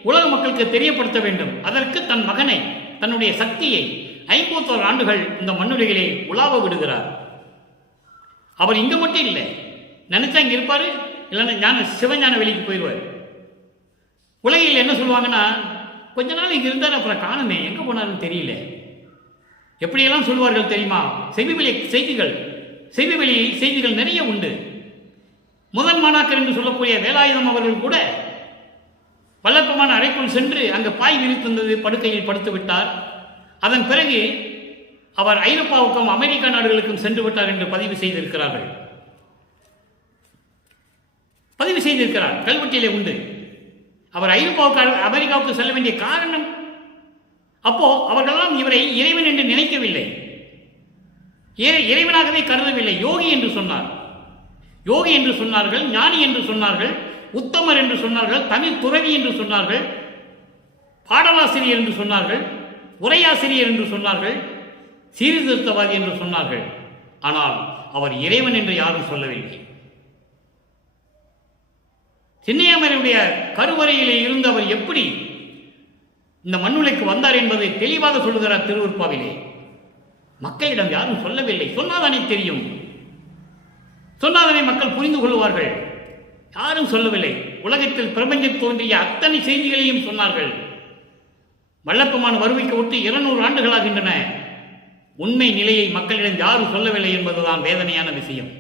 உலக மக்களுக்கு தெரியப்படுத்த வேண்டும். அதற்கு தன் மகனை, தன்னுடைய சக்தியை 51 ஆண்டுகள் இந்த மண்ணுலகிலே உலாவ விடுகிறார். அவர் இங்க மட்டும் இல்லை, நினைச்சா இங்க இருப்பாரு, இல்லைன்னா சிவஞான வெளிக்கு போயிடுவார். உலகில் என்ன சொல்லுவாங்கன்னா, கொஞ்ச நாள் இங்க இருந்தார், அப்புறம் காணுமே, எங்க போனாருன்னு தெரியல. எப்படியெல்லாம் சொல்லுவார்கள் தெரியுமா? செவிவெளி செய்திகள் நிறைய உண்டு. முதல் மாணாக்கர் என்று சொல்லக்கூடிய வேலாயுதம் அவர்கள் கூட வல்லப்பெருமான் அறைக்குள் சென்று அங்கு பாய் விரித்திருந்தது, படுக்கையில் படுத்து விட்டார். அதன் பிறகு அவர் ஐரோப்பாவுக்கும் அமெரிக்கா நாடுகளுக்கும் சென்று விட்டார் என்று பதிவு செய்திருக்கிறார். கல்வெட்டிலே உண்டு. அவர் ஐரோப்பாவுக்கு அமெரிக்காவுக்கு செல்ல வேண்டிய காரணம், அப்போ அவர்களெல்லாம் இவரை இறைவன் என்று நினைக்கவில்லை, இறைவனாகவே கருதவில்லை. யோகி என்று சொன்னார்கள், ஞானி என்று சொன்னார்கள், உத்தமர் என்று சொன்னார்கள், தமிழ் துறவி என்று சொன்னார்கள், பாடலாசிரியர் என்று சொன்னார்கள், உரையாசிரியர் என்று சொன்னார்கள், சீர்திருத்தவாதி என்று சொன்னார்கள். ஆனால் அவர் இறைவன் என்று யாரும் சொல்லவில்லை. சின்னையாமருடைய கருவறையிலே இருந்து அவர் எப்படி இந்த மண்ணுலைக்கு வந்தார் என்பதை தெளிவாக சொல்லுகிறார் திருவருட்பாவிலே. மக்களிடம் யாரும் சொல்லவில்லை. சொன்னாதானே தெரியும், சொன்னாதானே மக்கள் புரிந்து கொள்வார்கள். யாரும் சொல்லவில்லை. உலகத்தில் பிரபஞ்சத்தில் தோன்றிய அத்தனை செய்திகளையும் சொன்னார்கள். வல்லப்பெருமான் வருவிக்க விட்டு 200 ஆண்டுகளாகின்றன. உண்மை நிலையை மக்களிடம் யாரும் சொல்லவில்லை என்பதுதான் வேதனையான விஷயம்.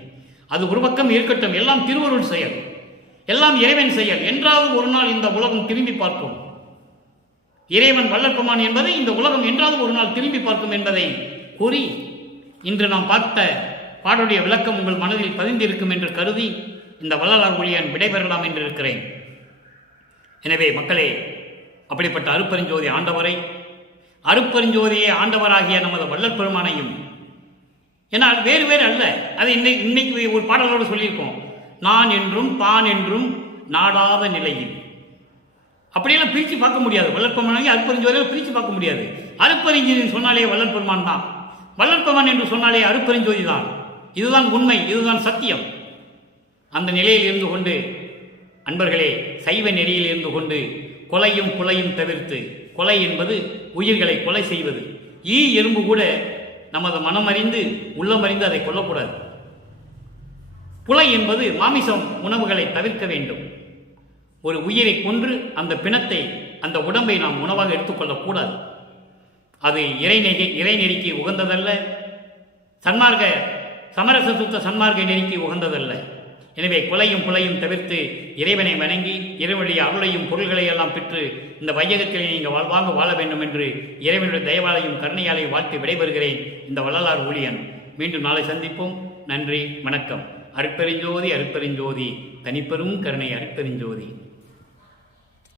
அது ஒரு பக்கம் இருக்கட்டும், எல்லாம் திருவருள் செயல், எல்லாம் இறைவன் செயல். என்றாவது ஒரு நாள் இந்த உலகம் திரும்பி பார்க்கும். இறைவன் வல்லப்பெருமான் என்பதை இந்த உலகம் என்றாவது ஒரு நாள் திரும்பி பார்க்கும் என்பதை கூறி, இன்று நாம் பார்த்த பாடலுடைய விளக்கம் உங்கள் மனதில் பதிந்திருக்கும் என்று கருதி இந்த வள்ளலார் ஒளியான் விடைபெறலாம் என்று இருக்கிறேன். எனவே மக்களே, அப்படிப்பட்ட அருட்பெருஞ்சோதி ஆண்டவரை, அருட்பெருஞ்சோதியே ஆண்டவராகிய நமது வள்ளல் பெருமானையும், ஏன்னால் வேறு வேறு அல்ல, அதை இன்னைக்கு ஒரு பாடலோடு சொல்லியிருக்கோம். நான் என்றும் தான் என்றும் நாடாத நிலையில். அப்படியெல்லாம் பிரித்து பார்க்க முடியாது. வள்ளல் பெருமானை அருட்பெருஞ்சோதியை பிரித்து பார்க்க முடியாது. அருட்பெருஞ்சோதி சொன்னாலே வள்ளல் பெருமான் தான், வள்ளல் பெருமான் என்று சொன்னாலே அருட்பெருஞ்சோதி தான். இதுதான் உண்மை, இதுதான் சத்தியம். அந்த நிலையில் இருந்து கொண்டு அன்பர்களே, சைவ நெறியில் இருந்து கொண்டு கொலையும் கொலையும் தவிர்த்து, கொலை என்பது உயிர்களை கொலை செய்வது. எறும்பு கூட நமது மனம் அறிந்து உள்ளம் அறிந்து அதை கொல்லக்கூடாது. புலை என்பது மாமிசம் உணவுகளை தவிர்க்க வேண்டும். ஒரு உயிரை கொன்று அந்த பிணத்தை, அந்த உடம்பை நாம் உணவாக எடுத்துக்கொள்ளக்கூடாது. அது இறைநெறிக்கு உகந்ததல்ல, சமரச சுத்த சன்மார்க்க நெறிக்கு உகந்ததல்ல. எனவே கொலையும் புலையும் தவிர்த்து இறைவனை வணங்கி இறைவனுடைய அருளையும் பொருள்களை எல்லாம் பெற்று இந்த வையகத்திலே நீங்கள் வாழ்வாங்க வாழ வேண்டும் என்று இறைவனுடைய தயவாலையும் கருணையாலையும் வாழ்த்து விடைபெறுகிறேன். இந்த வள்ளலார் ஊழியன். மீண்டும் நாளை சந்திப்போம். நன்றி, வணக்கம். அருட்பெருஞ்சோதி அருட்பெருஞ்சோதி, தனிப்பெரும் கருணை அருட்பெருஞ்சோதி.